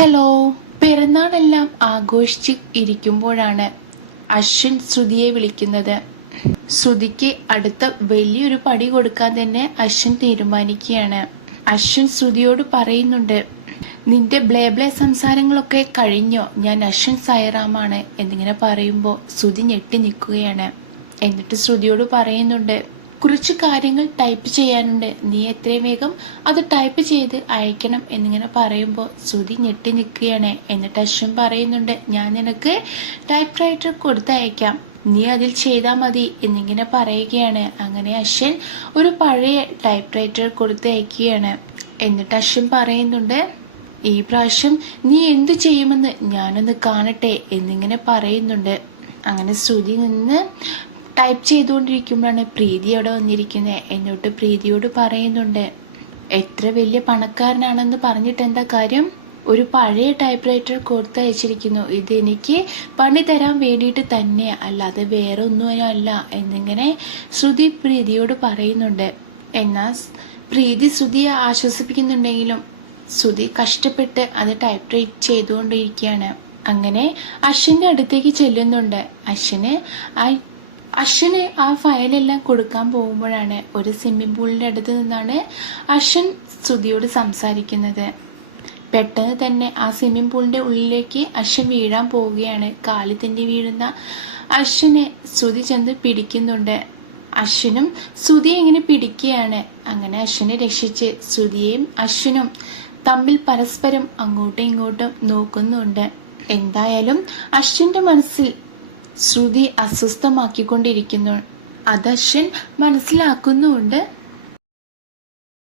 Hello പെരുന്നാളെല്ലാം ആഘോഷിച്ച് ഇരിക്കുമ്പോഴാണ് അശ്വിൻ ശ്രുതിയെ വിളിക്കുന്നത്. ശ്രുതിക്ക് അടുത്ത വലിയൊരു പടി കൊടുക്കാൻ തന്നെ അശ്വിൻ തീരുമാനിക്കുകയാണ്. അശ്വിൻ ശ്രുതിയോട് പറയുന്നുണ്ട് നിന്റെ ബ്ലേ ബ്ലേ സംസാരങ്ങളൊക്കെ കഴിഞ്ഞോ? ഞാൻ അശ്വിൻ സായറാമാണ് എന്നിങ്ങനെ പറയുമ്പോൾ ശ്രുതി ഞെട്ടി നിൽക്കുകയാണ്. എന്നിട്ട് ശ്രുതിയോട് പറയുന്നുണ്ട് കുറച്ച് കാര്യങ്ങൾ ടൈപ്പ് ചെയ്യാനുണ്ട്. നീ എത്രയും വേഗം അത് ടൈപ്പ് ചെയ്ത് അയക്കണം എന്നിങ്ങനെ പറയുമ്പോൾ ശ്രുതി ഞെട്ടി നിൽക്കുകയാണ്. എന്നിട്ട് അശ്വൻ പറയുന്നുണ്ട് ഞാൻ നിനക്ക് ടൈപ്പ് റൈറ്റർ കൊടുത്തയക്കാം നീ അതിൽ ചെയ്താൽ മതി എന്നിങ്ങനെ പറയുകയാണ്. അങ്ങനെ അശ്വൻ ഒരു പഴയ ടൈപ്പ് റൈറ്റർ കൊടുത്തയക്കുകയാണ് എന്നിട്ട് അശ്വൻ പറയുന്നുണ്ട് ഈ പ്രാവശ്യം നീ എന്ത് ചെയ്യുമെന്ന് ഞാനൊന്ന് കാണട്ടെ എന്നിങ്ങനെ പറയുന്നുണ്ട്. അങ്ങനെ ശ്രുതി നിന്ന് ടൈപ്പ് ചെയ്തുകൊണ്ടിരിക്കുമ്പോഴാണ് പ്രീതി അവിടെ വന്നിരിക്കുന്നത് എന്നിട്ട് പ്രീതിയോട് പറയുന്നുണ്ട് എത്ര വലിയ പണക്കാരനാണെന്ന് പറഞ്ഞിട്ട് എന്താ കാര്യം? ഒരു പഴയ ടൈപ്പ് റൈറ്റർ കൊടുത്തയച്ചിരിക്കുന്നു. ഇത് എനിക്ക് പണി തരാൻ വേണ്ടിയിട്ട് തന്നെ അല്ലാതെ വേറെ ഒന്നും അല്ല എന്നിങ്ങനെ ശ്രുതി പ്രീതിയോട് പറയുന്നുണ്ട്. എന്നാൽ പ്രീതി ശ്രുതിയെ ആശ്വസിപ്പിക്കുന്നുണ്ടെങ്കിലും ശ്രുതി കഷ്ടപ്പെട്ട് അത് ടൈപ്പ് റൈറ്റ് ചെയ്തുകൊണ്ടിരിക്കുകയാണ്. അങ്ങനെ അശ്വിന്റെ അടുത്തേക്ക് ചെല്ലുന്നുണ്ട്. അശ്വിന് ആ അശ്വിന് ആ ഫയലെല്ലാം കൊടുക്കാൻ പോകുമ്പോഴാണ് ഒരു സ്വിമ്മിംഗ് പൂളിന്റെ അടുത്ത് നിന്നാണ് അശ്വൻ ശ്രുതിയോട് സംസാരിക്കുന്നത്. പെട്ടെന്ന് തന്നെ ആ സ്വിമ്മിംഗ് പൂളിന്റെ ഉള്ളിലേക്ക് അശ്വൻ വീഴാൻ പോവുകയാണ്. കാലി തന്നെ വീഴുന്ന അശ്വനെ ശ്രുതി ചെന്ന് പിടിക്കുന്നുണ്ട്. അശ്വനും സ്തുതിയെ ഇങ്ങനെ പിടിക്കുകയാണ്. അങ്ങനെ അശ്വനെ രക്ഷിച്ച് ശ്രുതിയെയും അശ്വനും തമ്മിൽ പരസ്പരം അങ്ങോട്ടും ഇങ്ങോട്ടും നോക്കുന്നുണ്ട്. എന്തായാലും അശ്വിന്റെ മനസ്സിൽ ശ്രുതി അസ്വസ്ഥമാക്കിക്കൊണ്ടിരിക്കുന്നു. അത് മനസ്സിലാക്കുന്നുണ്ട്.